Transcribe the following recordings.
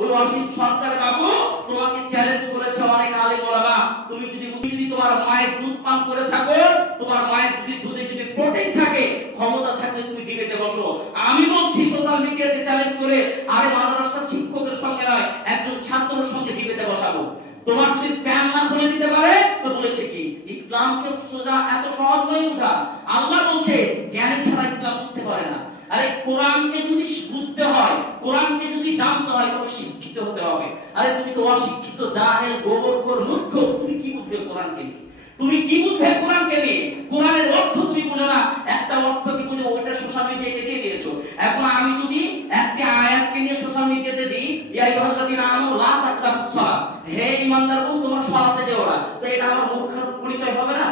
ওই অসীম সরকার বাবু তোমাকে চ্যালেঞ্জ করেছে অনেক আলেম ওলামা, তুমি যদি তোমার মায়ের দুধ পান করে থাকো, তোমার মায়ের যদি দুধে যদি প্রোটিন থাকে, ক্ষমতা থাকলে তুমি ডিবেটে বসো। আমি বলছি সোশ্যাল মিডিয়াতে চ্যালেঞ্জ করে, আরে মাদ্রাসার শিক্ষকের সঙ্গে নয়, একজন ছাত্রের সঙ্গে ডিবেটে বসাবো। তোমার যদি প্যান না খুলে দিতে পারে তো বলেছে কি ইসলামকে সোজা এত সহজ নয় বোঝা। আল্লাহ বলছে জ্ঞানী ছাড়া ইসলাম বুঝতে পারে না। আরে কোরআনকে যদি বুঝতে হয়, কোরআনকে যদি জানতে হয় তবে শিক্ষিত হতে হবে। আরে তুমি তো অশিক্ষিত, জাহেল, গোবরখোর, মূর্খ, তুমি কি বুঝবে কোরআনকে নিয়ে? তুমি কি বুঝবে কোরআনকে নিয়ে? কোরআনের অর্থ তুমি বুঝো না, একটা অর্থ কি বুঝো ওইটা সোশ্যাল মিডিয়াকে দিয়ে দিয়েছো। এখন আমি যদি একটা আয়াতকে নিয়ে সোশ্যাল মিডিয়াতে দিই, ইয়া আইয়ুহাল্লাযীনা আমানু লা তাকরাবুস সালাত, হে ঈমানদারগণ তোমরা সালাতে যেও না, তো এটা আমার মূর্খের পরিচয় হবে না?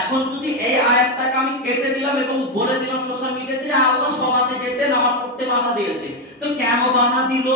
এখন যদি এই আয়াতটাকে আমি কেটে দিলাম এবং বলে দিলাম সোশ্যাল মিডিয়াতে যে আল্লাহ সালাতে যেতে নামাজ পড়তে বাধা দিয়েছে, তো কেন বাধা দিল,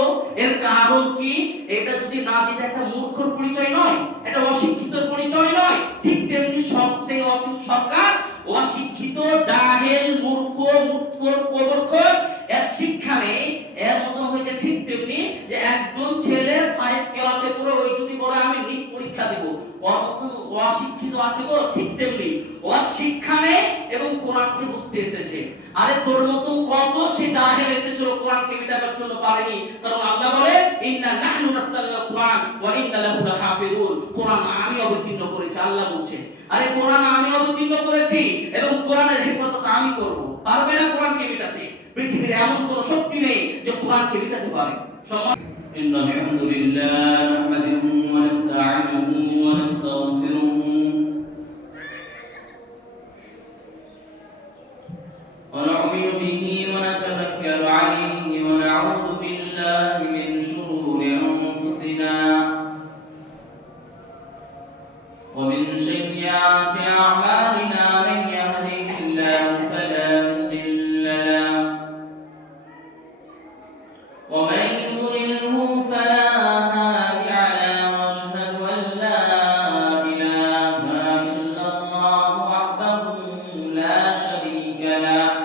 এর কারণ কি? এটা যদি না দিতে একটা মূর্খর পরিচয় নয়, এটা অশিক্ষিতর পরিচয় নয়। ঠিক তেমনি সেই অসীম সরকার অশিক্ষিত, জাহেল, মূর্খ, মুৎখর, কবরখোর, এর শিক্ষা নেই, এর মতন হয়েছে। ঠিক তেমনি যে একজন ছেলে 5 ক্লাসে পড়ে ওই যদি বলে আমি নিট পরীক্ষা দেব, ওর মতন অশিক্ষিত আছে গো। ঠিক তেমনি ওর শিক্ষা নেই এবং কোরআনকে বুঝতে এসেছে। আরে তোর মতন কত সে জাহেল এসেছিল কোরআনকে মেটাবার জন্য পারেনি, কারণ আল্লাহ বলে ইন্না নাহনু নাসতালিল কুরআন ওয়া ইন্না লাহু লাহাফিজুন, কোরআন আমি অবতীর্ণ করেছি। আল্লাহ বলছে আরে কোরআন আমি অবতীর্ণ করেছি এবং কোরআনের হেফাজত আমি করব। পারবে না কোরআনকে মেটাতে? পৃথিবীর এমন কোনো শক্তি নেই যে কোরআনকে মেটাতে পারে। ইন্নাল হামদুলিল্লাহ নাহমাদুহু ওয়া নাস্তাঈনুহু ওয়া নাস্তাগফিরুহু ওয়া নু'মিনু বিহি ওয়া নাতাওয়াক্কালু আলাইহি ওয়া না'উযু বিল্লাহি মিন শুরুরি আনফুসিনা ওয়া মিন sayyi'ati a'malina man yahdihillahu fala mudilla lahu wa man yudlilhu fala hadiya lahu wa ashhadu an la ilaha illallah wahdahu la sharika lahu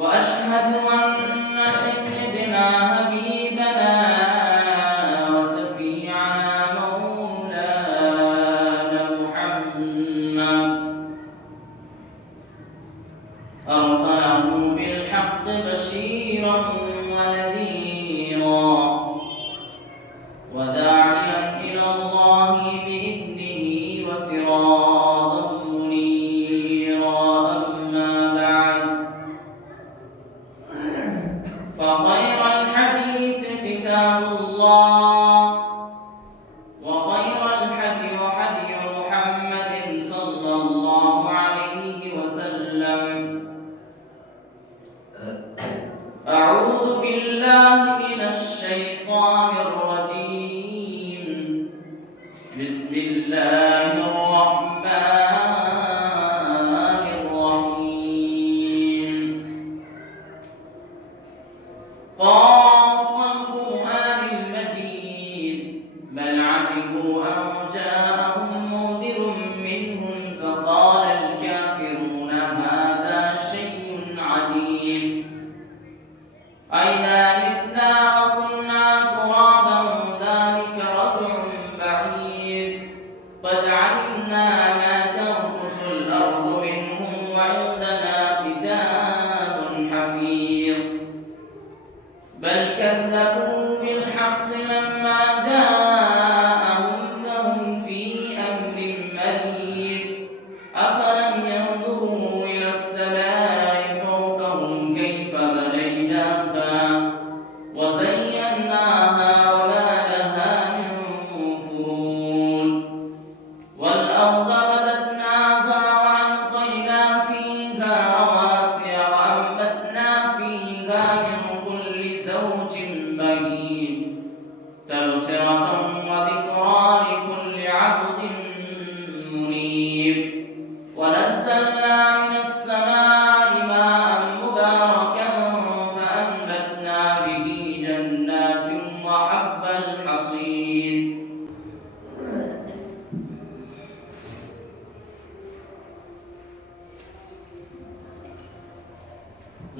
wa ashhadu anna sayyidina habibana wa shafi'ana maulana Muhammad arsalahu bil haqqi bashiran wa nadhira wa da'iyan ila Allahi bi idnihi wa siratan munira. Amma ba'd, fa khayral hadithi kitabullah wa khayral hadi hadi Muhammadin sallallahu alayhi wa sallam. A'udzu billahi minasy syaithanir rajim. Bismillahirrahmanirrahim. Qaf wal Qur'anil Majid, bal 'ajibu an ja'ahum mundirun minhum faqala al-kafiruna hadha shayy'un 'adib. أَإِذَا مِتْنَا وَكُنَّا تُرَابًا ذَلِكَ رَجْعٌ بَعِيدٌ قَدْ عَلِمْنَا مَا تَنقُصُ الْأَرْضُ مِنْهُمْ وَعِندَنَا كِتَابٌ حَفِيظٌ بَلْ كَذَّبُوا بِالْحَقِّ لَمَّا جَاءَهُمْ فَهُمْ فِي أَمْرٍ مَّرِيجٍ أَفَلَمْ يَنظُرُوا إِلَى السَّمَاءِ فَوْقَهُمْ كَيْفَ بَنَيْنَاهَا وَزَيَّنَّاهَا وَمَا لَهَا مِن فُرُوجٍ وَالْأَرْضَ مَدَدْنَاهَا وَأَلْقَيْنَا فِيهَا رَوَاسِيَ وَأَنبَتْنَا فِيهَا مِن كُلِّ زَوْجٍ بَهِيجٍ تَبْصِرَةً وَذِكْرَىٰ لِكُلِّ عَبْدٍ مُنِيبٍ وَنَزَّلْنَا مِنَ السَّمَاءِ مَاءً مُبَارَكًا فَأَنبَتْنَا بِهِ جَنَّاتٍ وَحَبَّ الْحَصِيدِ.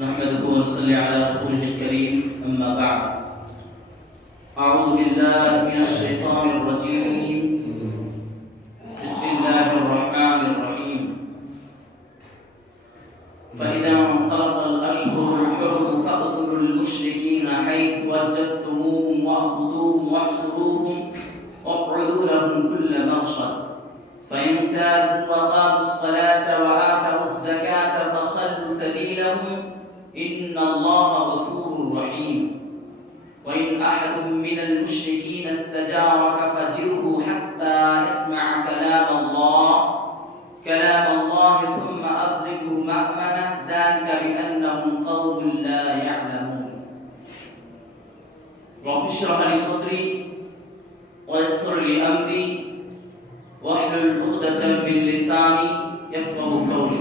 نحمده ونصلي على رسوله الكريم. أما أما بعد أعوذ بالله من الشيطان الرجيم بسم الله الرحمن الرحيم فإذا انسلخ الأشهر الحرم فاقتلوا المشركين حيث وجدتموهم وخذوهم واحصروهم واقعدوا لهم كل مرصد فإن تابوا وأقاموا الصلاة وآتوا الزكاة فخلوا سبيلهم إن الله غفور رحيم وإن أحد من المشركين استجارك فأجره حتى يسمع كلام الله ثم أبلغه مأمنه ذلك بأنهم قوم لا يعلمون رب اشرح لي صدري ويسر لي أمري واحلل عقدة من لساني يفقهوا قولي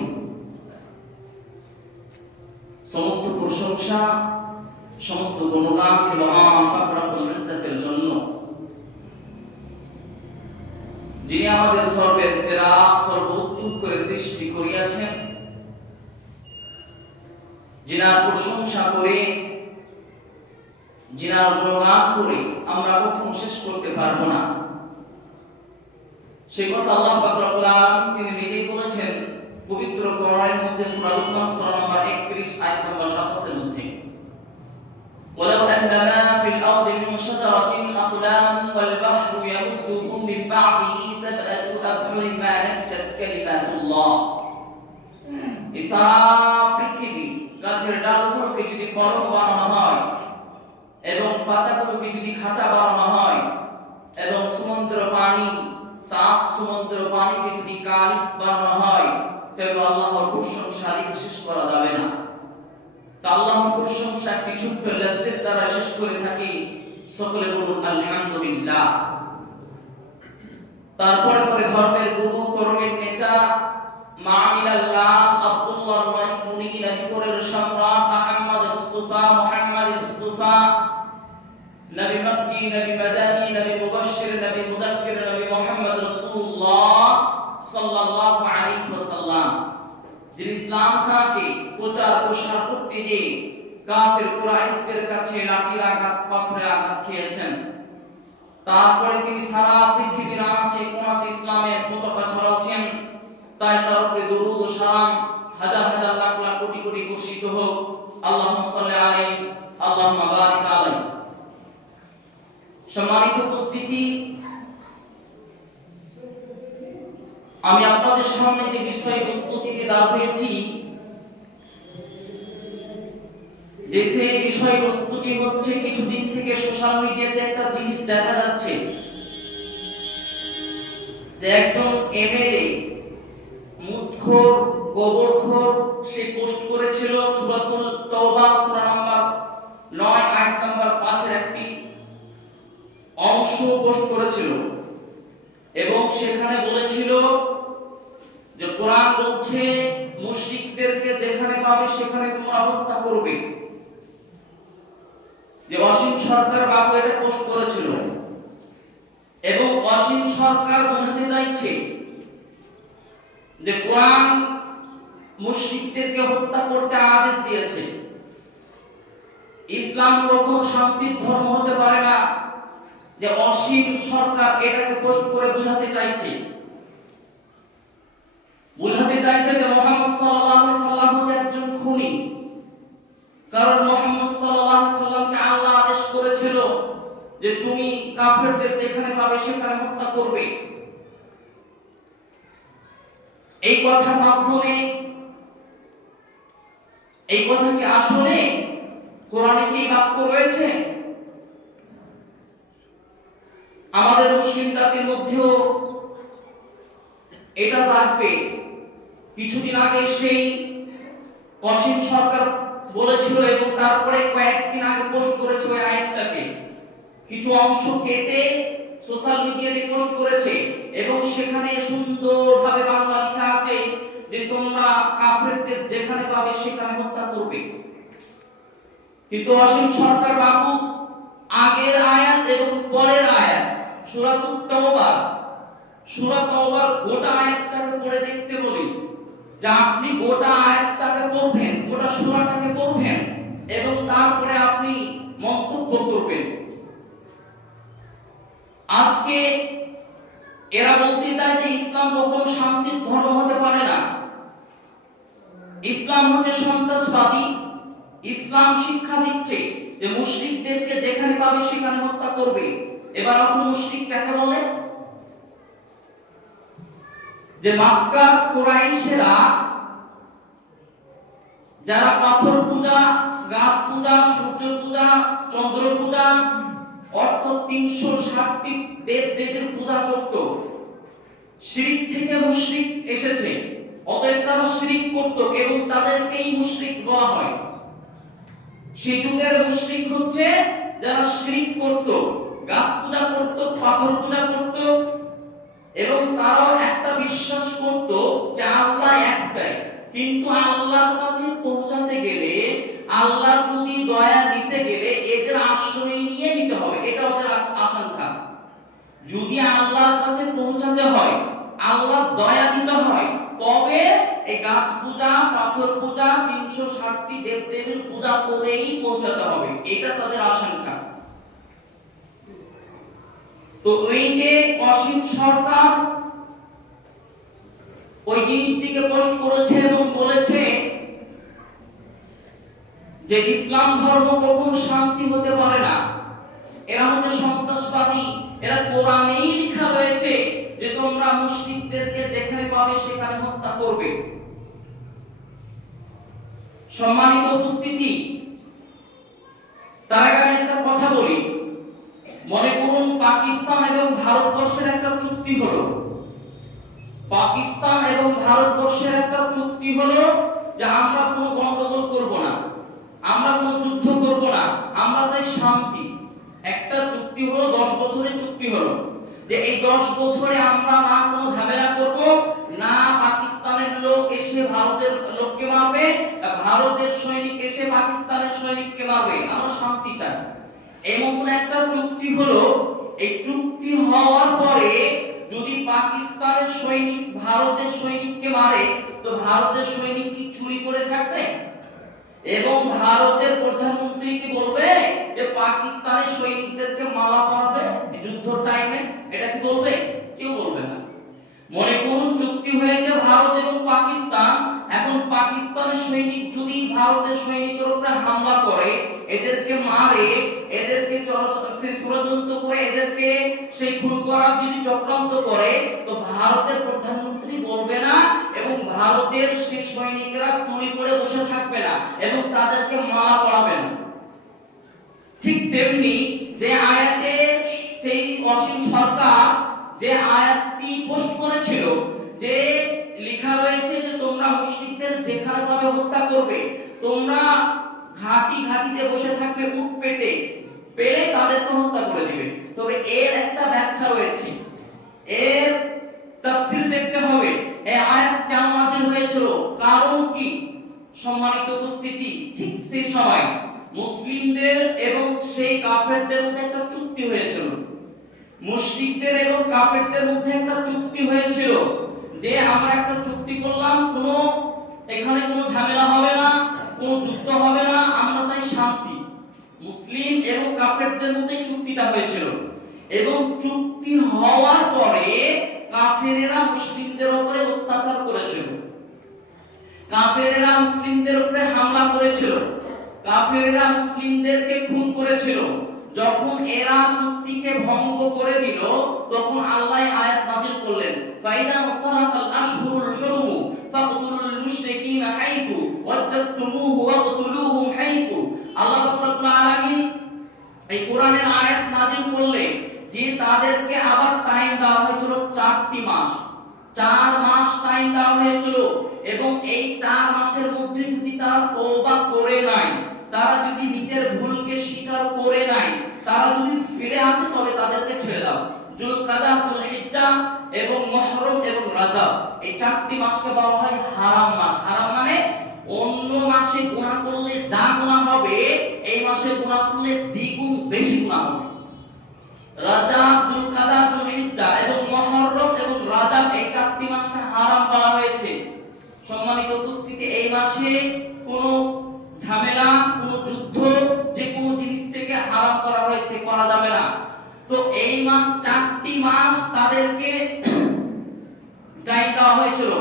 সমস্ত প্রশংসা সমস্ত গুণগান মহান পাক রব্বুল ইজ্জতের জন্য, যিনি আমাদের সর্বের সেরা সর্বোত্তম করে সৃষ্টি করিয়াছেন, যিনার প্রশংসা করে যিনার গুণগান করে আমরা কখনো শেষ করতে পারবো না। সেই কথা আল্লাহ পাক রব্বুল আলামিন তিনি নিজেই বলেছেন পবিত্র কোরআনের মধ্যে সূরা লুকমান সূরা নম্বর 31 আয়াত নম্বর 27 এর মধ্যে, ওয়ালাউ আন্নামা ফিল আরদি মিন শাজারাতিন আকলাম ওয়াল বাহরু ইয়ামুদ্দুহু মিন বা'দিহি সাবআতু আবহুরিন মা নাফতাত কালিমাতুল্লাহ। সারা পৃথিবী গাছের ডালগুলোকে যদি কলম বানানো হয় এবং পাতাগুলোকে যদি খাতা বানানো হয় এবং সমুদ্র পানি সাত সমুদ্র পানিকে যদি কালিক বানানো হয় তবে আল্লাহর প্রশংসা লিখে শেষ করা যাবে না। তা আল্লাহর প্রশংসা একটি ছোট্ট লফজের দ্বারা শেষ করে থাকি, সকলে বলুন আলহামদুলিল্লাহ। তারপরে পরে ধর্মের গুরু কর্মের নেতা মাআমিনাল্লাহ আব্দুল্লাহ মাহমুনি নবীপুরের সম্রাট আহমদ মুস্তাফা মুহাম্মদ মুস্তাফা নবী মক্কি নবী মাদানী নবী মুবাশশির নবী মুদাক্কির নবী মুহাম্মদ রাসূলুল্লাহ সাল্লাল্লাহু আলাইহি ওয়াসাল্লাম, যিনি ইসলাম খাকে প্রচার প্রসার করতে গিয়ে কাফের কুরাইশদের কাছে লাঠির আঘাত পাথরে আঘাত খেয়েছেন। তারপরে তিনি সারা পৃথিবীর আনাচে কোনাচে ইসলামের পতাকা ছড়াচ্ছেন। তাই তার উপরে দরুদ ও সালাম হাজার হাজার লাখ লাখ কোটি কোটি বর্ষিত হোক। আল্লাহুম্মা সাল্লি আলাইহি আল্লাহুম্মা বারিক আলাইহি। সম্মানিত উপস্থিতি, আমি আপনাদের সামনে যে বিষয়বস্তুটিকে দাঁড় হয়েছি, যে সেই বিষয়বস্তুটি হচ্ছে কিছুদিন থেকে সোশ্যাল মিডিয়াতে একটা জিনিস দেখা যাচ্ছে যে একজন এমএলএ মুদখোর গোবরখোর সে পোস্ট করেছিল সূরাতুল তাওবা সূরা নাম্বার 9 আয়াত নাম্বার 5 এর একটি অংশ পোস্ট করেছিল এবং সেখানে বলেছিল যে কোরআন বলছে মুশরিকদেরকে যেখানে পাবে সেখানে তোমরা হত্যা করবে। যে অসীম সরকার বাবু এটা পোস্ট করেছিল এবং অসীম সরকার বোঝাতে চাইছে যে কোরআন মুশরিকদেরকে হত্যা করতে আদেশ দিয়েছে। ইসলাম কখনো শান্তির ধর্ম হতে পারে না। যে অসীম সরকার এটাকে পোস্ট করে বোঝাতে চাইছে যে মুহাম্মদ সাল্লাল্লাহু আলাইহি সাল্লাম হচ্ছে একজন খুনি। কারণ মুহাম্মদ সাল্লাল্লাহু আলাইহি সাল্লামকে আল্লাহ আদেশ করেছিল যে তুমি কাফেরদের যেখানে পাবে সেখানে হত্যা করবে। এই কথার মাধ্যমে এই কথা কি আসলে কোরআনে কি বাক্য রয়েছে? আমাদের মুসলিম জাতির মধ্যেও এটা জাগবে। কিছুদিন আগে সেই অসীম সরকার বলেছিল এবং তারপরে কয়েকদিন আগে পোস্ট করেছে ওই আয়াতটাকে কিছু অংশ কেটে সোশ্যাল মিডিয়াতে পোস্ট করেছে এবং সেখানে সুন্দরভাবে বাংলা লেখা আছে যে তোমরা কাফেরদের যেখানে পাবে সেখানে হত্যা করবে। কিন্তু অসীম সরকার বাবু আগের আয়াত এবং পরের আয়াত সূরাতুত তাওবার গোটা আয়াতটাকে পড়ে দেখতে বলি, যে আপনি গোটা আয়াতটাকে পড়বেন, গোটা সূরাটাকে পড়বেন এবং তারপরে আপনি আজকে এরা বলতে চায় যে ইসলাম কখনো শান্তির ধর্ম হতে পারে না, ইসলাম হচ্ছে সন্ত্রাসবাদী। ইসলাম শিক্ষা দিচ্ছে যে মুশরিকদেরকে যেখানে পাবে সেখানে হত্যা করবে। এবার আসুন মুশরিক কাকে বলে? যে মক্কা কুরাইশেরা যারা পাথর পূজা, গাছ পূজা, সূর্য পূজা, চন্দ্র পূজা অর্থ 360টি দেব দেবীর পূজা করত, শিরক থেকে মুশরিক এসেছে, অতএব তারা শিরক করত এবং তাদেরকেই মুশরিক বলা হয়। সেই যুগের মুশরিক হচ্ছে যারা শিরক করত, গাছ পূজা করত, পাথর পূজা করত এবং তারাও একটা বিশ্বাস করত যে আল্লাহ একটাই। কিন্তু আল্লাহর কাছে পৌঁছাতে গেলে, আল্লাহ যদি দয়া দিতে গেলে এদের আশ্রয় নিয়ে নিতে হবে, এটা ওদের আশঙ্কা। যদি আল্লাহর কাছে পৌঁছাতে হয়, আল্লাহ দয়া দিতে হয়, তবে এই গাছ পূজা, পাথর পূজা, 360টি দেবদেবীর পূজা করেই পৌঁছাতে হবে, এটা তাদের আশঙ্কা। তো ওই যে অসীম সরকার ওই জিনিসটিকে পোস্ট করেছে এবং বলেছে যে ইসলাম ধর্ম কখনো শান্তি হতে পারে না, এরা হচ্ছে সন্ত্রাসবাদী। এরা কোরআনেই লেখা রয়েছে যে তোমরা মুশরিকদেরকে যেখানে পাবে সেখানে হত্যা করবে। সম্মানিত উপস্থিতি, তার আগে আমি একটা কথা বলি। মনে করুন পাকিস্তান এবং ভারতবর্ষের একটা চুক্তি হলো, পাকিস্তান এবং ভারতবর্ষের একটা চুক্তি হলো যে আমরা কোনো গন্ডগোল করব না, আমরা কোনো যুদ্ধ করব না, আমরা চাই শান্তি। একটা চুক্তি হলো, 10 বছরের চুক্তি হলো যে এই 10 বছরে আমরা না কোনো ঝামেলা করব, না পাকিস্তানের লোক এসে ভারতের লোককে মারবে, ভারতের সৈনিক এসে পাকিস্তানের সৈনিককে মারবে, আমরা শান্তি চাই। এমন একটা চুক্তি হলো। এই চুক্তি হওয়ার পরে যদি পাকিস্তানের সৈনিক ভারতের সৈনিককে মারে, তো ভারতের সৈনিক কি চুরি করে থাকবে? এবং ভারতের প্রধানমন্ত্রী কি বলবে যে পাকিস্তানের সৈনিকদেরকে মালা পরাবে যুদ্ধ টাইমে? এটা কি বলবে? কেউ বলবে না। মনে করুন চুক্তি হয়েছে ভারত এবং পাকিস্তান, এখন পাকিস্তানের সৈনিক যদি ভারতের সৈনিকের উপরে হামলা করে, এদেরকে মারে, এদেরকে ষড়যন্ত্র করে এদেরকে সেই খুন করার যদি চক্রান্ত করে, তো ভারতের প্রধানমন্ত্রী বলবে না এবং ভারতের সেই সৈনিকেরা চুরি করে বসে থাকবে না এবং তাদেরকে মালা পরাবে না। ঠিক তেমনি যে আয়াতে সেই অসীম সরকার যে আয়াতটি পোস্ট করেছিল, যে লেখা রয়েছে যে তোমরা মুশরিকদের যেখানে পাবে হত্যা করবে, তোমরা ঘাটিতে বসে থাকবে, উট পেটে পেলে তাদেরকে হত্যা করে দিবে। তবে এর একটা ব্যাখ্যা রয়েছে, এর তাফসীর দেখতে হবে। এই আয়াত কেন নাযিল হয়েছিল, কারণ কি? সম্মানিত উপস্থিতি, ঠিক সেই সময় মুসলিমদের এবং সেই কাফেরদের মধ্যে একটা চুক্তি হয়েছিল। মুশরিকদের এবং কাফেরদের মধ্যে একটা চুক্তি হয়েছিল যে আমরা একটা চুক্তি করলাম, এখানে কোনো ঝামেলা হবে না, কোনো যুদ্ধ হবে না, আমরা তাই শান্তি। মুসলিম এবং কাফেরদের মধ্যে চুক্তিটা হয়েছিল এবং চুক্তি হওয়ার পরে কাফেরেরা মুসলিমদের উপরে অত্যাচার করেছিল, কাফেরেরা মুসলিমদের উপরে হামলা করেছিল, কাফেরেরা মুসলিমদেরকে খুন করেছিল। যখন এরা চুক্তিকে ভঙ্গ করে দিল, তখন আল্লাহ আয়াত নাযিল করলেন, ফাইদা মুসতারাকাল আশহুরুল হুরুম ফাকতুলুল মুশরিকিনা হাইতু ওয়াজাদতুমুহু ওয়াকতুলুহুম হাইতু। আল্লাহ রাব্বুল আলামিন এই কোরআনের আয়াত নাযিল করলেন যে তাদেরকে আবার টাইম দেওয়া হয়েছিল 4টি মাস, 4 মাস টাইম দেওয়া হয়েছিল এবং এই 4 মাসের মধ্যে যদি তারা তওবা করে নেয়, তারা যদি নিজের ভুলকে স্বীকার করে নেয়, তারা যদি ফিরে আসে, তবে তাদেরকে ছেড়ে দাও। যুলকাদা, যুলহিজ্জা এবং মুহররম এবং রজব, এই 4টি মাসকে বলা হয় হারাম মাস। হারাম মানে অন্য মাসে গুনাহ করলে যা গুনাহ হবে, এই মাসে গুনাহ করলে দ্বিগুণ বেশি গুনাহ হবে। রজব, যুলকাদা, যুলহিজ্জা এবং মুহররম এবং রজব, এই 4টি মাসকে হারাম বলা হয়েছে। সম্মানিত উপস্থিতি, এই মাসে কোনো ঝামেলা, কোনো যুদ্ধ, যে কোনো জিনিস থেকে হারাম করা হয়েছে, করা যাবে না। তো এই মাস 4টি মাস তাদেরকে টাইম দেওয়া হয়েছিল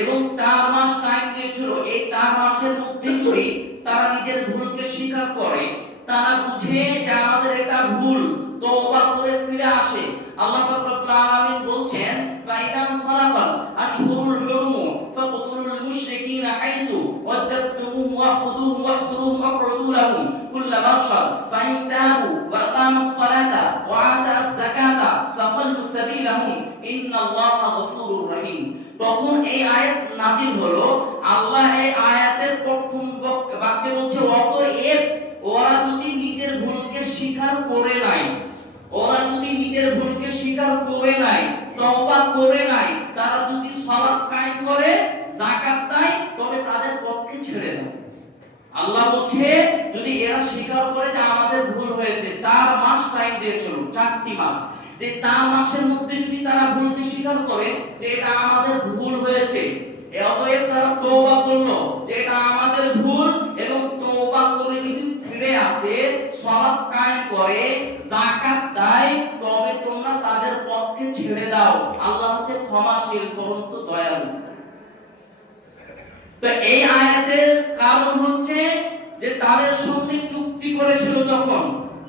এবং 4 মাস টাইম দিয়েছিল। এই 4 মাসের মধ্যে যদি তারা নিজের ভুলকে স্বীকার করে, তারা বুঝে যে আমাদের এটা ভুল, তওবা করে ফিরে আসে। আল্লাহ পাক রব্বুল আলামিন বলছেন ফাইদান সালাফাল আশহুরুল হুরুম ফাকতুলুল মুশরিকিনা হাইতু ওয়াজাদতুমুহুম ওয়াখুযুহুম ওয়াহসুরুহুম ওয়াকউদু লাহুম কুল্লা মারসাদ ফাইন তাবু ওয়া আকামাস সালাতা ওয়া আতাস যাকাতা ফাখাল্লু সাবিলাহুম ইন্নাল্লাহা গফুরুর রহিম। তখন এই আয়াত নাযিল হলো। আল্লাহ এই আয়াতের প্রথম বাক্যে বলছে অতএব ওরা যদি নিজের ভুলকে স্বীকার করে নাই, ওরা যদি নিজের ভুলকে স্বীকার করে নাই, তওবা করে নাই, তারা যদি সালাত কায়েম করে, যাকাত দেয়, তবে তাদের পক্ষে ছেড়ে দাও। আল্লাহ বলছে যদি এরা স্বীকার করে যে আমাদের ভুল হয়েছে, 4 মাস টাইম দিয়েছিল, 4টি মাস, এই 4 মাসের মধ্যে যদি তারা ভুলকে স্বীকার করে যে এটা আমাদের ভুল হয়েছে, অতএব তারা তওবা করলো যে এটা আমাদের ভুল, এবং তওবা করে যদি ফিরে আসে, সালাত কায়েম করে, যাকাত দেয়, তবে তোমরা তাদের পক্ষে ছেড়ে দাও। আল্লাহ হচ্ছে ক্ষমাশীল পরন্ত দয়ালু। তো এই আয়াতের কারণ হচ্ছে যে তাদের সঙ্গে চুক্তি করেছিল তখন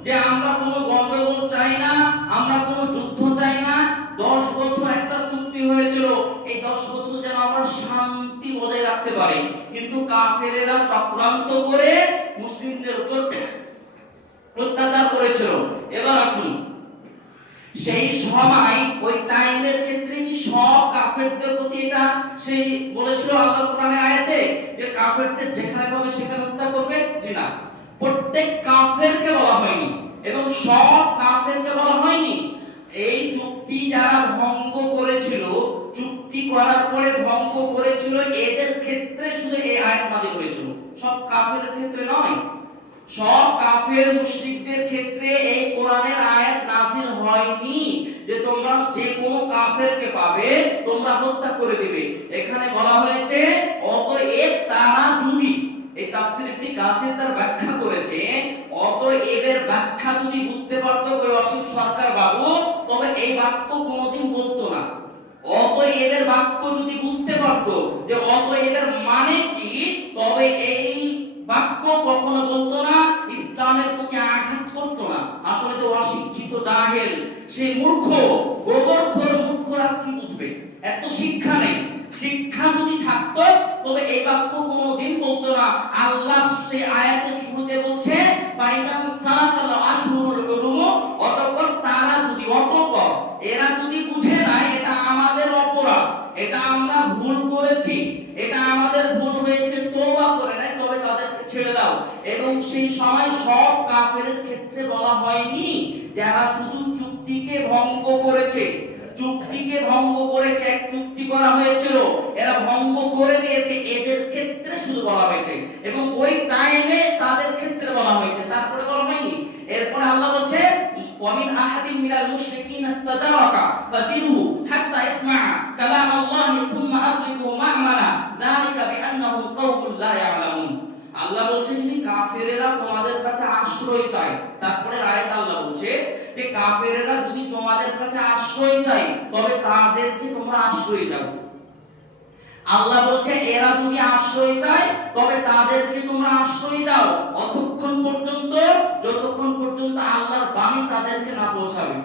যে আমরা কোনো গন্ডগোল চাই না, আমরা কোনো যুদ্ধ চাই না। 10 বছর একটা চুক্তি হয়েছিল, এই 10 বছর যেন আমরা শান্তি বজায় রাখতে পারি, কিন্তু কাফেরেরা চক্রান্ত করে মুসলিমদের উপর অত্যাচার করেছিল। এবার আসুন, সেই সময় ওই টাইমের ক্ষেত্রে কি সব কাফেরদের প্রতি এটা সেই বলেছিল আল্লাহ কোরআনের আয়াতে যে কাফেরদের যেখানে পাবে সেখানে হত্যা করবে? জি না, প্রত্যেক কাফেরকে বলা হয়নি এবং সব কাফেরকে বলা হয়নি। এই চুক্তি যারা ভঙ্গ করেছিল, চুক্তি করার পরে ভঙ্গ করেছিল, এদের ক্ষেত্রে শুধু এই আয়াত নাযিল হয়েছিল, সব কাফেরের ক্ষেত্রে নয়। সব কাফের মুশরিকদের ক্ষেত্রে এই কোরআনের আয়াত নাযিল হয়নি যে তোমরা যে কোনো কাফেরকে পাবে তোমরা হত্যা করে দিবে। এখানে বলা হয়েছে অতএব তারা যদি, এই তাফসীর ইবনে কাসির তার ব্যাখ্যা করেছে, অতএবের ব্যাখ্যা যদি বুঝতে পারতো ওই অসীম সরকার বাবু, তবে এই বাক্য কোনোদিন বলতো না। অতএবের বাক্য যদি বুঝতে পারতো যে অতএবের মানে কি, তবে এই বাক্য কখনো বলতো না, ইসলামের প্রতি আঘাত করতো না। আসলে তো অশিক্ষিত জাহেল, সে মূর্খ, গোবরখোর মূর্খরা কি বুঝবে? এত শিক্ষা নেই। শিক্ষা যদি থাকতো তবে এই বাক্য কোনোদিন বলতো না। আল্লাহ সেই আয়াতের শুরুতে বলছে ফাইদান সালাতাল আশহুরুল হুরুম, অতঃপর তারা যদি, অতঃপর এরা যদি বুঝে নাই এটা আমাদের অপরাধ, এটা আমরা ভুল করেছি, এটা আমাদের ভুল হয়েছে, তওবা করে নাই, তবে তাদেরকে ছেড়ে দাও। এবং সেই সময় সব কাফেরের ক্ষেত্রে বলা হয়নি যারা শুধু চুক্তিকে ভঙ্গ করেছে, চুক্তিকে ভঙ্গ করেছে, এক চুক্তি করা হয়েছিল, এরা ভঙ্গ করে দিয়েছে, এদের ক্ষেত্রে শুধু বলা হয়েছে এবং ওই টাইমে তাদের ক্ষেত্রে বলা হয়েছে, তারপরে বলা হয়নি। এরপর আল্লাহ বলছে ওয়ামিন আহাদিন মিনাল মুশরিকিন ইস্তাজারাকা ফাজিরহু হাত্তা ইসমা'a কালাম আল্লাহি থুম্মা আবলিগু মা'মানা যালিকা বিআন্নাহুম কওমুন লা ইয়ালামুন। আল্লাহ বলছে যদি কাফেরেরা তোমাদের কাছে আশ্রয় চায়, তারপরে আয়াত আল্লাহ বলছে যে কাফেরেরা যদি তোমাদের কাছে আশ্রয় চায় তবে তাদেরকে তোমরা আশ্রয় দাও। আল্লাহ বলছে এরা যদি আশ্রয় চায় তবে তাদেরকে তোমরা আশ্রয় দাও, অতক্ষণ পর্যন্ত যতক্ষণ পর্যন্ত আল্লাহর বাণী তাদেরকে না পৌঁছাবে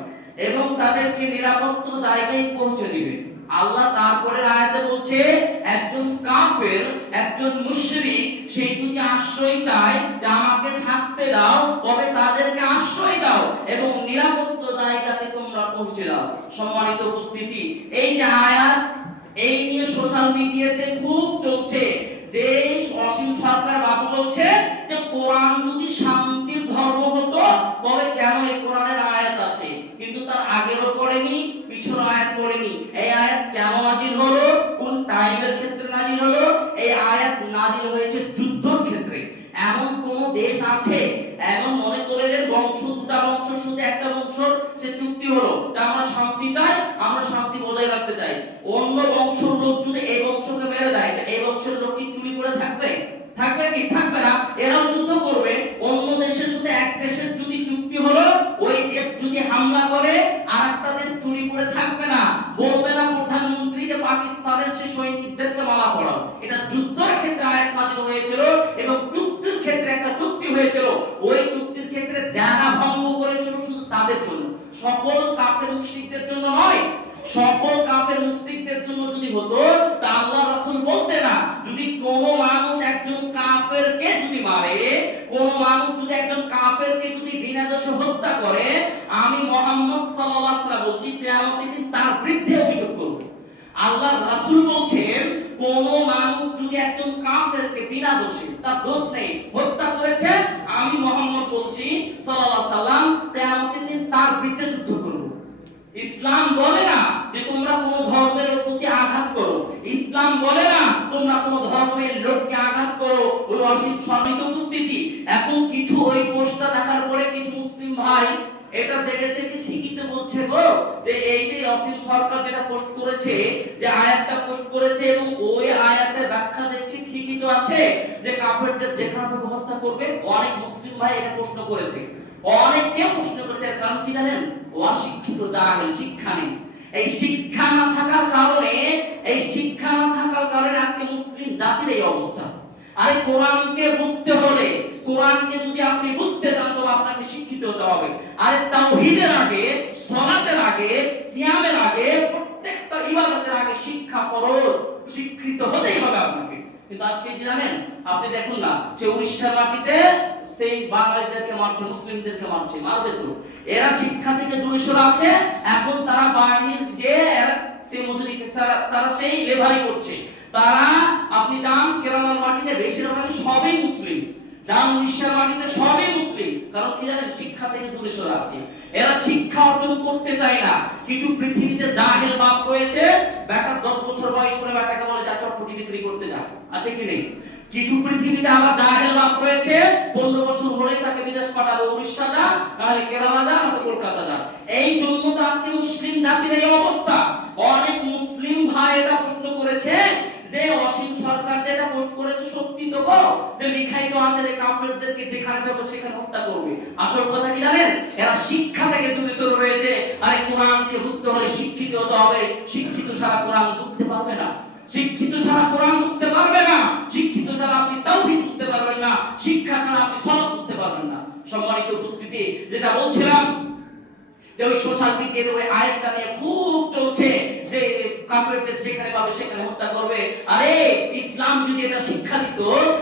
এবং তাদেরকে নিরাপদ জায়গায় পৌঁছে দিবে। আল্লাহ তারপরে আয়াতে বলছে একজন কাফের, একজন মুশরিক, সে যদি আশ্রয় চায় যে আমাকে থাকতে দাও, তবে তাদেরকে আশ্রয় দাও এবং নিরাপদ জায়গাতে তোমরা পৌঁছে দাও। সম্মানিত উপস্থিতি, এই যে আয়াত, এই নিয়ে সোশ্যাল মিডিয়াতে খুব চলছে যে অসীম সরকার বাবু বলছে যে কোরআন যদি শান্তির ধর্ম হতো তবে কেন এই কোরআনের আয়াত আছে, কিন্তু তার আগেরও পড়েনি, পিছনের আয়াত পড়েনি। এই আয়াত কেন নাযিল হলো, কোন টাইমের ক্ষেত্রে নাযিল হলো? এই আয়াত নাযিল হয়েছে যুদ্ধের ক্ষেত্রে। এমন কোন দেশ আছে, এখন মনে করে যে বংশ, দুটা বংশ শুধু একটা বংশ সে চুক্তি হলো যে আমরা শান্তি চাই, আমরা শান্তি বজায় রাখতে চাই, অন্য বংশের লোক যদি এই বংশকে মেরে দেয়, এই বংশের লোক কি চুরি করে থাকবে? থাকবে কি? থাকবে না। এরাও যুদ্ধ করবে। অন্য দেশের সাথে এক দেশের যদি চুক্তি হলো, ওই দেশ যদি হামলা করে আর একটা দেশ চুরি করে থাকবে না, বলবে না প্রধানমন্ত্রী যে পাকিস্তানের সেই সৈনিকদেরকে মালা পড়াও। এটা যুদ্ধের ক্ষেত্রে আয়াত নাযিল হয়েছিল এবং চুক্তির ক্ষেত্রে একটা চুক্তি হয়েছিল। ওই চুক্তির ক্ষেত্রে যারা ভঙ্গ করেছিল শুধু তাদের জন্য, সকল কাফের মুশরিকদের জন্য নয়। সকল কাফের মুশরিকদের জন্য যদি হতো তা আল্লাহ রাসূল বলতে না, যদি কোনো মানুষ একজন কাফেরকে যদি মারে, কোন মানুষ যদি একজন কাফেরকে যদি বিনা দোষে হত্যা করে, আমি মুহাম্মদ সাল্লাল্লাহু আলাইহি ওয়াসাল্লাম বলছি কিয়ামতের দিন তার বিরুদ্ধে অভিযোগ করব। আল্লাহ রাসূল বলছেন কোন মানুষ যদি একজন কাফেরকে বিনা দোষে, তার দোষ নেই, হত্যা করেছে, আমি মুহাম্মদ বলছি সাল্লাল্লাহু আলাইহি ওয়াসাল্লাম কিয়ামতের দিন তার বিরুদ্ধে যুদ্ধ করব। ইসলাম বলে না যে তোমরা কোন ধর্মের প্রতি আঘাত করো, ইসলাম বলে না তোমরা কোন ধর্মের লোককে আঘাত করো। ওই অসীম সম্মিলিত উপস্থিতি। এখন কিছু ওই পোস্টটা দেখার পরে কিছু মুসলিম ভাই এটা জেগেছে কি ঠিকই তো বলছে গো, যে এই যে অসীম সরকার যেটা পোস্ট করেছে, যে আয়াতটা পোস্ট করেছে এবং ওই আয়াতের ব্যাখ্যা দেখছি ঠিকই তো আছে যে কাফেরদের যেখানে হত্যা করবে। অনেক মুসলিম ভাই এটা প্রশ্ন করেছে, অনেকে প্রশ্ন করেছে, কারণ কি জানেন? অশিক্ষিত, জাহেল, শিক্ষা নেই। এই শিক্ষা না থাকার কারণে, এই শিক্ষা না থাকার কারণে আজকে মুসলিম জাতির এই অবস্থা। আরে কোরআনকে বুঝতে হলে, কোরআনকে যদি আপনি বুঝতে চান তবে আপনাকে শিক্ষিত হতে হবে। আরে তাওহীদের আগে, সালাতের আগে, সিয়ামের আগে, প্রত্যেকটা ইবাদতের আগে শিক্ষা ফরজ, শিক্ষিত হতেই হবে আপনাকে। কিন্তু আজকে কি জানেন? আপনি দেখুন না, যে উড়িষ্যার মাটিতে সেই বাঙালিদেরকে মারছে, মুসলিমদেরকে মারছে, মারবে তো। এরা শিক্ষা থেকে দূরে সরে আছে, এখন তারা বাহির যে সেই মজুরিকে তারা সেই লেভারি করছে। তারা আপনি যান কেরালার মাটিতে বেশিরভাগ সবই মুসলিম, যান উড়িষ্যার মাটিতে সবই মুসলিম। কারণ কি জানেন? শিক্ষা থেকে দূরে সরে আছে। এরা শিক্ষা অর্জন করতে চায় না। কিছু পৃথিবীতে জাহেল বাপ রয়েছে, বেটা 10 বছর বয়স করে বেটাকে বলে যা চটপটি বিক্রি করতে যা, আছে কি নেই? কিছু পৃথিবীতে আবার জাহেল বাপ রয়েছে, 15 বছর হলেই তাকে বিদেশ পাঠাবে, উড়িষ্যা যা, নাহলে কেরালা যা, না তো কলকাতা যা। এই জন্য তো আজকে মুসলিম জাতির এই অবস্থা। অনেক মুসলিম ভাই এটা প্রশ্ন করেছে যে অসীম সরকার যেটা পোস্ট করেছে সত্যি তো গো, যে লিখাই তো আছে যে কাফেরদেরকে যেখানে পাবে সেখানে হত্যা করবে। আসল কথা কি জানেন? এরা শিক্ষা থেকে দূরে সরে রয়েছে। আরে কোরআনকে বুঝতে হলে শিক্ষিত হতে হবে। শিক্ষিত ছাড়া কোরআন বুঝতে পারবে না, শিক্ষিত ছাড়া কোরআন বুঝতে পারবে না, শিক্ষিত ছাড়া আপনি তাওহীদ বুঝতে পারবেন না, শিক্ষা ছাড়া আপনি সালাত বুঝতে পারবেন না। সম্মানিত উপস্থিতি, যেটা বলছিলাম যে ওই সোশ্যাল মিডিয়াতে ওই আয়াতটা নিয়ে খুব চলছে যে কাফেরদের যেখানে পাবে সেখানে হত্যা করবে। আরে ইসলাম যদি এটা শিক্ষা দিত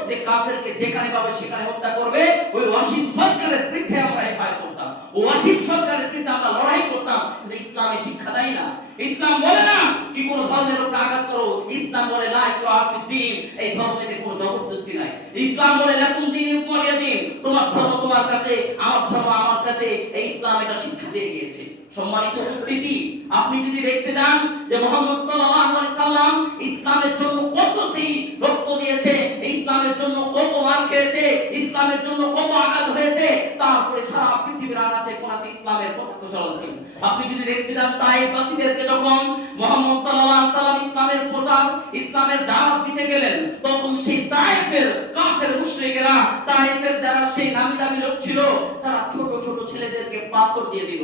যে কাফেরকে যেখানে পাবে সেখানে হত্যা করবে, ওই অসীম সরকারের বিরুদ্ধে আমরা ফাইট করতাম, ওই অসীম সরকারের বিরুদ্ধে আমরা লড়াই করতাম। কিন্তু ইসলামে শিক্ষা দেয় না। ইসলাম বলে না কি কোন ধর্মের উপর আঘাত করো, ইসলাম বলে লা ইকরাহা ফিদ্দীন, এই ধর্মেতে কোনো জবরদস্তি নাই। ইসলাম বলে লাকুম দীনুকুম ওয়ালিয়া দীন, তোমার ধর্ম তোমার কাছে, আমার ধর্ম আমার কাছে। এই ইসলাম এটা শিক্ষা দিয়ে গিয়েছে। সম্মানিত উপস্থিতি, আপনি যদি দেখতে যান যে মুহাম্মদ সাল্লাল্লাহু আলাইহি সাল্লাম ইসলামের জন্য কত সেই রক্ত দিয়েছে, ইসলামের জন্য কত মার খেয়েছে, ইসলামের জন্য কত আঘাত হয়েছে, তারপরে সারা পৃথিবীর আনাচে কোনাচে ইসলামের পতাকা চলছে। আপনি যদি দেখতে যান তায়েফবাসীদেরকে যখন মুহাম্মদ সাল্লাল্লাহু আলাইহি সাল্লাম ইসলামের প্রচার, ইসলামের দাওয়াত দিতে গেলেন, তখন সেই তায়েফের কাফের মুশরিকেরা, তায়েফের যারা সেই নামি দামি লোক ছিল, তারা ছোট ছোট ছেলেদেরকে পাথর দিয়ে দিল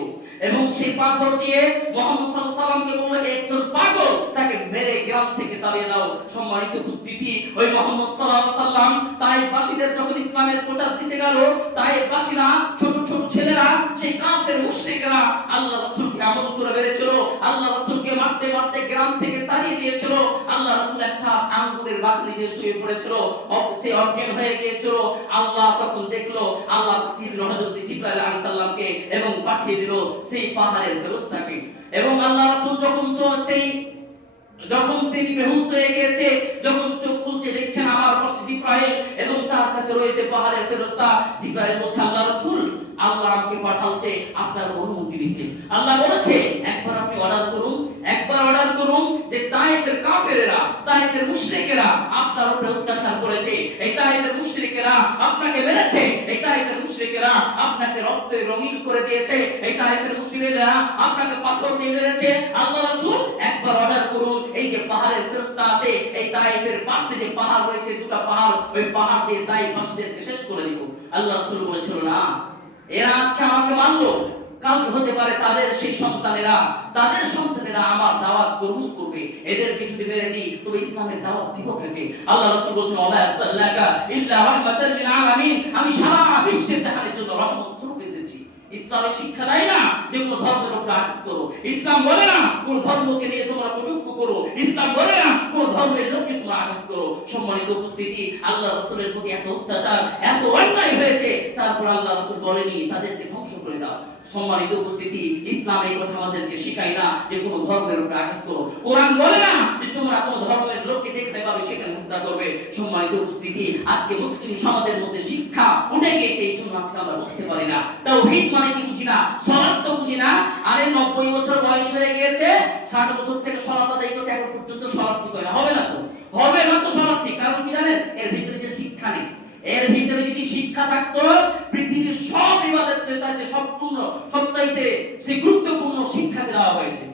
এবং সেই পাথর দিয়ে মুহাম্মদ সাল্লাল্লাহু আলাইহি সাল্লামকে বলল একজন পাগল, তাকে মেরে গ্রাম থেকে তাড়িয়ে দাও। সম্মানিত উপস্থিতি, ওই মুহাম্মদ সাল্লাল্লাহু আলাইহি সাল্লাম তায়েফবাসীদের যখন ইসলামের প্রচার দিতে গেল, তায়েফবাসীরা ছোট ছোট ছেলেরা, সেই কাফের মুশরিকরা আল্লাহ রাসূলকে আমল করে বেরেছিল, আল্লাহ রাসূলকে মারতে মারতে গ্রাম থেকে তাড়িয়ে দিয়েছিল। আল্লাহ রাসূল একটা আঙ্গুরের বাকলি দিয়ে শুয়ে পড়েছিল, সে অজ্ঞান হয়ে গিয়েছিল। আল্লাহ তখন দেখলো, আল্লাহ হযরত জিবরাইল আলাইহিস সালামকে এবং পাঠিয়ে দিল সেই পাহাড়ের ফেরেশতাকে। এবং আল্লাহ রাসূল যখন তিনি বেহুশ হয়ে গিয়েছে, যখন চোখ খুলছে দেখছেন আমার পাশে জিবরাইল এবং তার কাছে রয়েছে পাহাড়ের ফেরেশতা। জিবরাইল বলছে, আল্লাহ রাসূল, আল্লাহ আমাকে পাঠাচ্ছে, আপনার অনুমতি দিতে। আল্লাহ বলেছে একবার আপনি অর্ডার করুন, একবার অর্ডার করুন যে তায়েফের কাফেরেরা, তায়েফের মুশরিকেরা আপনার উপরে অত্যাচার করেছে, এই তায়েফের মুশরিকেরা আপনাকে মেরেছে, এই তায়েফের মুশরিকেরা আপনাকে রক্তে রঙিন করে দিয়েছে, এই তায়েফের মুশরিকেরা আপনাকে পাথর দিয়ে মেরেছে। আল্লাহ রাসূল একবার অর্ডার করুন, এই যে পাহাড়ের ফেরেশতা আছে, এই তায়েফের পাশে যে পাহাড় রয়েছে, দুটো পাহাড়, ওই পাহাড় দিয়ে তায়েফবাসীদেরকে শেষ করে দিব। আল্লাহ রাসূল বলেছিল না, এরা আজকে আমাকে মানলো, কালকে হতে পারে তাদের সেই সন্তানেরা আমার দাওয়াত গ্রহণ করবে। এদেরকে যদি মেরে দিই তবে ইসলামের দাওয়াত দিব কাকে? আল্লাহ রাসূল বলেছেন ওয়া সাল্লাকা ইল্লা রাহমাতাল লিল আলামিন, আমি সারা বিশ্বের জাহানের জন্য রহমত স্বরূপ এসেছি। ইসলামের শিক্ষা দেয় না যে কোন ধর্মের উপর আঘাত করো। ইসলাম বলে না কোন ধর্মকে নিয়ে তোমরা কটূক্তি করো। ইসলাম বলে না কোন ধর্মের লোককে তোমরা আঘাত করো। সম্মানিত উপস্থিতি, আল্লাহ রাসূলের প্রতি এত অত্যাচার, এত অন্যায় হয়েছে, তারপর আল্লাহ রাসূল বলেনি তাদেরকে ধ্বংস করে দাও। সম্মানিত উপস্থিতি, ইসলাম এই কথা আমাদেরকে শেখায় না যে কোন ধর্মের উপর আঘাত করো। কোরআন বলে না যে তোমরা কোন ধর্মের লোককে যেখানে পাবে সেখানে হত্যা করবে। সম্মানিত উপস্থিতি, আজকে মুসলিম সমাজের মধ্যে শিক্ষা উঠে গিয়েছে, এই জন্য আজকে আমরা বুঝতে পারি না তাওহীদ মানে কি বুঝি না, সালাত তো বুঝি না। আরে 90 বছর বয়স হয়ে গিয়েছে, 60 বছর থেকে সালাত আদায় করতে এখন পর্যন্ত সালাত কি করে? হবে না তো সালাত ঠিক। কারণ কি জানেন? এর ভিতরে যে শিক্ষা নেই। এর ভিতরে যদি শিক্ষা থাকতো, পৃথিবীর সব ইবাদতের চাইতে সবচাইতে সেই গুরুত্বপূর্ণ শিক্ষা দেওয়া হয়েছে,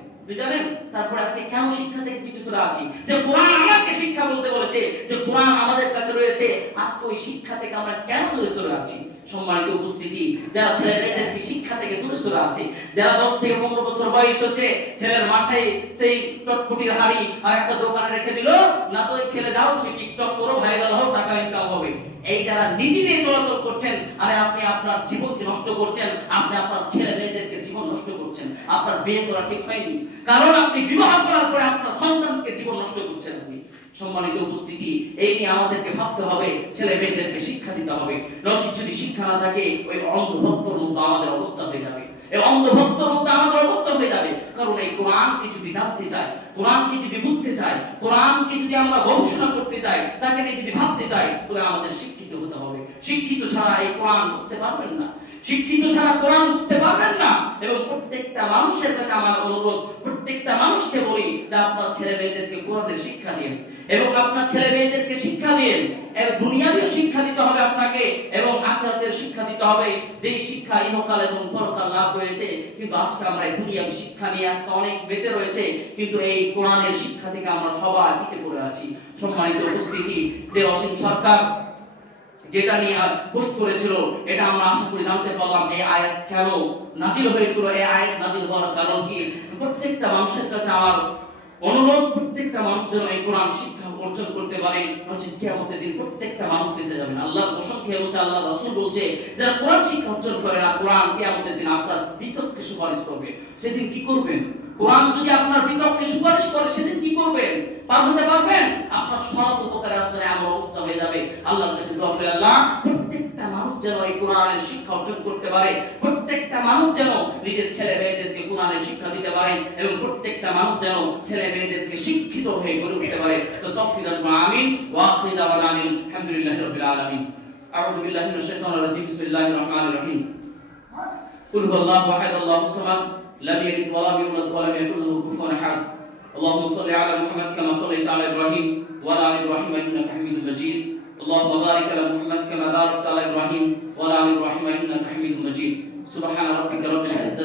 জানেন? তারপরে আপনি কেন শিক্ষা থেকে পিছু সরে আছি? যে কোরআন আমাকে শিক্ষা বলতে বলেছে, যে কোরআন আমাদের কাছে রয়েছে, আপনি ওই শিক্ষা থেকে আমরা কেন দূরে সরে আছি? সম্মানিত উপস্থিতি, যারা ছেলে মেয়েদেরকে শিক্ষা থেকে দূরে সরে আছে, যারা 10 থেকে 15 বছর বয়স হচ্ছে, ছেলের মাথায় সেই চটপটির হাড়ি আর একটা দোকানে রেখে দিল, না তো ওই ছেলে যাও তুমি টিকটক করো, ভাইরাল হও, টাকা ইনকাম হবে। এই যারা নীতি নিয়ে চলাচল করছেন, আরে আপনি আপনার জীবনকে নষ্ট করছেন, আপনি আপনার ছেলে মেয়েদেরকে জীবন নষ্ট করছেন। আপনার বিয়ে করা ঠিক হয়নি, কারণ আপনি বিবাহ করার পরে আপনার সন্তানকে জীবন নষ্ট করছেন আপনি। সম্মানিত উপস্থিতি, এই নিয়ে আমাদেরকে ভাবতে হবে, ছেলে মেয়েদেরকে শিক্ষা দিতে হবে। নতুন যদি শিক্ষা না থাকে, ওই অন্ধভক্তর মতো আমাদের অবস্থা হয়ে যাবে। এই অন্ধভক্তর মতো আমাদের অবস্থা হয়ে যাবে। কারণ এই কোরআনকে যদি জানতে চাই, কোরআনকে যদি বুঝতে চাই, কোরআনকে যদি আমরা গবেষণা করতে চাই, তাকে নিয়ে যদি ভাবতে চাই, তবে আমাদের শিক্ষিত হতে হবে। শিক্ষিত ছাড়া এই কোরআন বুঝতে পারবেন না, শিক্ষিত ছাড়া কোরআন বুঝতে পারবেন না। এবং প্রত্যেকটা মানুষের কাছে আমার অনুরোধ, প্রত্যেকটা মানুষকে বলি যে আপনার ছেলে মেয়েদেরকে কোরআনের শিক্ষা দিন, এবং আপনার ছেলে মেয়েদেরকে শিক্ষা দিন। দুনিয়াবী শিক্ষা দিতে হবে আপনাকে, এবং আখিরাতের শিক্ষা দিতে হবে, যেই শিক্ষা ইহকাল এবং পরকাল লাভ হয়েছে। কিন্তু আজকে আমরা এই দুনিয়াবী শিক্ষা নিয়ে আজকে অনেক বেঁচে রয়েছে, কিন্তু এই কোরআনের শিক্ষা থেকে আমরা সবাই পিছিয়ে পড়ে আছি। সম্মানিত উপস্থিতি, যে অসীম সরকার যেটা নিয়ে পোস্ট করেছিল, এটা আমরা আশা করি জানতে পারলাম এই আয়াত কেন নাজিল হয়েছিল, এই আয়াত নাজিল হওয়ার কারণ কি। প্রত্যেকটা মানুষের কাছে আমার অনুরোধ, প্রত্যেকটা মানুষ যেন এই কোরআন শিক্ষা অর্জন করতে পারে, নচেৎ কিয়ামতের দিন প্রত্যেকটা মানুষ বেঁচে যাবেন। আল্লাহর কসম খেয়ে বলছে, আল্লাহ রাসূল বলছে, যারা কোরআন শিক্ষা অর্জন করে না, কোরআন কিয়ামতের দিন আপনার বিপক্ষে সুপারিশ করবে। সেদিন কি করবেন? কোরআন যদি আপনার বিপক্ষে সুপারিশ করে, সেদিন কি করবেন? পার হতে পারবেন? আপনার সৎ উপকারে আসলে এমন অবস্থা হয়ে যাবে। আল্লাহর কাছে দোয়া করি, আল্লাহ প্রত্যেকটা মানুষ যেন এই কোরআনের শিক্ষা অর্জন করতে পারে, প্রত্যেকটা মানুষ যেন নিজের ছেলে মেয়েদেরকে কোরআনের শিক্ষা দিতে পারে, এবং প্রত্যেকটা মানুষ যেন ছেলে মেয়েদেরকে শিক্ষিত হয়ে গড়ে উঠতে পারে। তো তৌফিক দান আমিন ওয়া আখিরু দাওয়ানা আলহামদুলিল্লাহি রাব্বিল আলামিন। আউযু বিল্লাহি মিনাশ শাইতানির রাজিম। বিসমিল্লাহির রহমানির রহিম। কুল হুয়াল্লাহু আহাদ আল্লাহুস সামাদ লাম ইয়ালিদ ওয়া লাম ইউলাদ ওয়া লাম ইয়াকুল লাহু কুফুওয়ান আহাদ। اللهم صل على محمد كما صليت على ابراهيم وعلى ال ابراهيم انك حميد مجيد. اللهم بارك على محمد كما باركت على ابراهيم وعلى ال ابراهيم انك حميد مجيد. سبحان ربك رب العزة